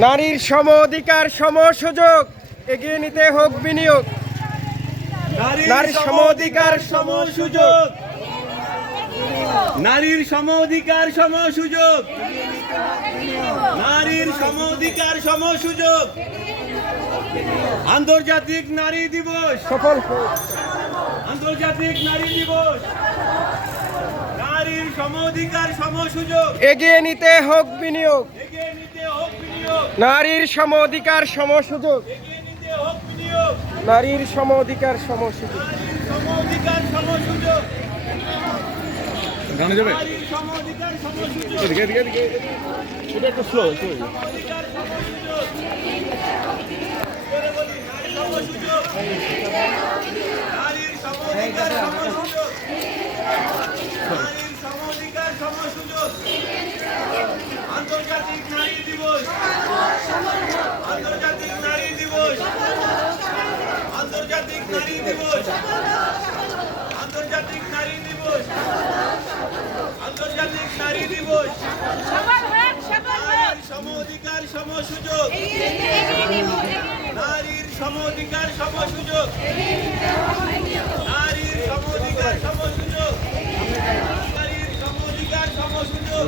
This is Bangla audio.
নারীর সম অধিকার, সম সুযোগ, এগিয়ে নিতে হোক বিনিয়োগ। নারীর সম অধিকার, সম সুযোগ। নারীর সম অধিকার, সম সুযোগ। নারীর সম অধিকার, সম সুযোগ। আন্তর্জাতিক নারী দিবস সফল হোক। আন্তর্জাতিক নারী দিবস। নারীর সম অধিকার, সম সুযোগ, এগিয়ে নিতে হোক বিনিয়োগ। এগিয়ে নিতে হোক বিনিয়োগ। নারীর সম অধিকার, সম সুযোগ, এগিয়ে নিতে হোক বিনিয়োগ। নারীর সম অধিকার, সম সুযোগ। নারীর সম অধিকার, সম সুযোগ। গানে যাবে নারীর সম অধিকার, সম সুযোগ। এদিকে এদিকে এদিকে এটা একটু স্লো অধিকার, সম সুযোগ। করে বলি, নারীর সম সুযোগ। নারীর সম অধিকার, সম সুযোগ। নারীর সম অধিকার, সম সুযোগ। আন্তর্জাতিক নারী দিবস। আন্তর্জাতিক নারী দিবস। আন্তর্জাতিক নারী দিবস। আন্তর্জাতিক নারী দিবস। আন্তর্জাতিক নারী দিবস। নারীর সম অধিকার, সম সুযোগ। নারীর সম অধিকার, সম সুযোগ। নারীর সম অধিকার, সম সুযোগ। নারীর সম অধিকার, সম সুযোগ।